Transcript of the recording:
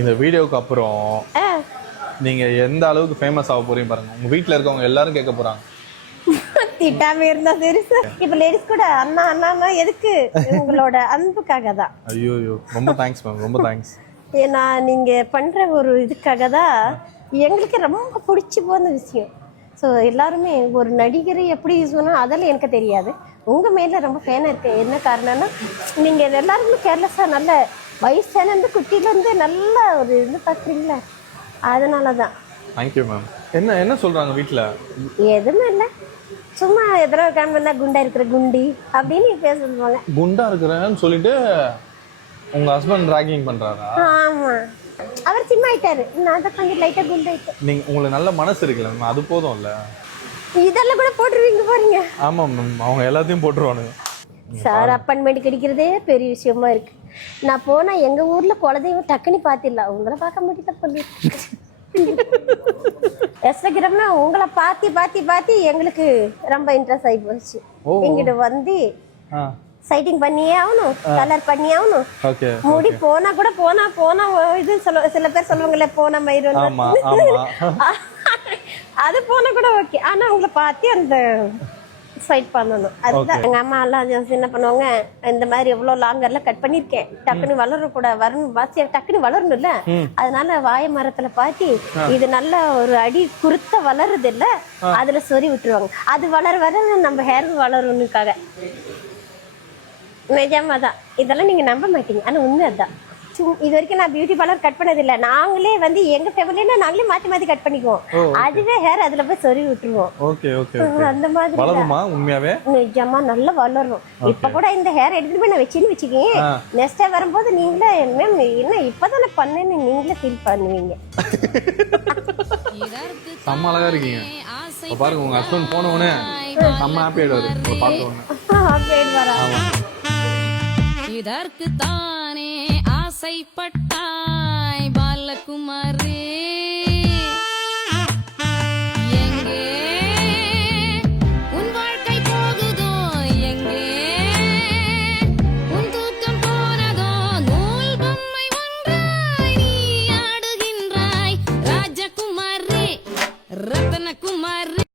இந்த வீடியோக்கு அப்புறம் நீங்க எந்த அளவுக்கு ஃபேமஸ் ஆக போறீங்க பாருங்க. உங்க வீட்ல இருக்கவங்க எல்லாரும் கேட்க போறாங்க. திட்டாம இருந்தா சரி சார். இப்ப லேடிஸ் கூட அண்ணா அண்ணா எதுக்கு? உங்களோட அன்புக்காக தான். ஐயோ ரொம்ப தேங்க்ஸ் மேம், ரொம்ப தேங்க்ஸ். ஏன்னா நீங்க பண்ற ஒரு இதுக்காக தான் எங்களுக்கு ரொம்ப பிடிச்சி போன விஷயம். ஸோ எல்லாருமே ஒரு நடிகரை எப்படி சொன்னால் அதெல்லாம் எனக்கு தெரியாது. உங்கள் மேலே ரொம்ப ஃபேனாக இருக்கேன். என்ன காரணம்னா நீங்கள் எல்லாருமே கேர்லெஸ்ஸாக நல்ல வயசானந்து குட்டிலேருந்து நல்ல ஒரு இது பார்க்குறீங்களா, அதனால தான். Thank you ma'am. என்ன சொல்கிறாங்க வீட்டில்? எதுவுமே இல்லை, சும்மா எதனா காமினா குண்டா இருக்கிற குண்டி அப்படின்னு பேச சொல்லுவாங்க. குண்டா இருக்கிறேன்னு சொல்லிட்டு உங்கள் ஹஸ்பண்ட் ராகிங் பண்ணுறாரா? ஆமாம், அவர் சின்ன ஆயிட்டாரு, நான் தான் கொஞ்சம் லைட்டாக குண்டாயிட்டேன். நீங்கள் உங்களுக்கு நல்ல மனசு இருக்குல்ல மேம், அது போதும்ல. இதெல்லாம் கூட போட்டுருவீங்க பாருங்க. ஆமாம் மேம், அவங்க எல்லாத்தையும் போட்டுருவானுங்க சார். அப்பாயின்மெண்ட் கிடைக்கிறதே பெரிய விஷயமா இருக்கு. நான் போனால் எங்கள் ஊரில் குலதெய்வம் டக்குன்னு பார்த்திடலாம், உங்களை பார்க்க முடியல சொல்லி. இன்ஸ்டாகிராம்ல உங்களை பார்த்து எங்களுக்கு ரொம்ப இன்ட்ரெஸ்ட் ஆகி போச்சு. இங்கிட்ட வந்து சைட்டிங் பண்ணியே ஆகணும், கலர் பண்ணியே ஆகணும். முடி போனா கூட போனா இது சில பேர் சொல்லுவாங்கல்ல, போன மயிரும் அது போனா கூட ஓகே. ஆனா உங்களை பார்த்து அந்த ஃபைட் பண்ணணும். அதுதான் எங்க அம்மா எல்லாம் என்ன பண்ணுவாங்க, இந்த மாதிரி எவ்வளவு லாங்கர்ல கட் பண்ணிருக்கேன், டக்குன்னு வளரக்கூட வரணும், வாசியா டக்குன்னு வளரணும்ல, அதனால வாய மரத்துல பாத்தி இது நல்ல ஒரு அடி குறுத்த வளருது இல்ல, அதுல சொறி விட்டுருவாங்க. அது வளர நம்ம ஹேர் வளரணுக்காக. நிஜமாதான், இதெல்லாம் நீங்க நம்ப மாட்டீங்க, ஆனா உண்மை அதான். இது வரைக்கும் நான் பியூட்டி பார்லர் கட் பண்ணதில்லை. நாங்களே வந்து எங்க ஃபேமிலியில நாங்களே மாத்தி கட் பண்ணிக்குவோம். அதுவே ஹேர் அதுல போய் சொருவி விட்டுருவோம். அந்த மாதிரி வளருமா? உண்மையாவே நிஜமா நல்லா வளரும். இப்ப கூட இந்த ஹேர் எடுத்துட்டு போய் நான் வச்சுன்னு வச்சுக்கேன், நெக்ஸ்ட் டே வரும்போது நீங்களே மேம் என்ன இப்பதானே பண்ணேன்னு நீங்களே ஃபீல் பண்ணுவீங்க. செம்ம அழகா இருக்கீங்க. பாருங்க உங்க ஹஸ்பண்ட் போன உடனே செம்ம ஹாப்பி ஆயிடுவாரு பார்த்த உடனே. ஹாப்பி ஆயிடுவாரா? இதற்கு தானே ஆசைப்பட்டாய் பாலகுமாரே.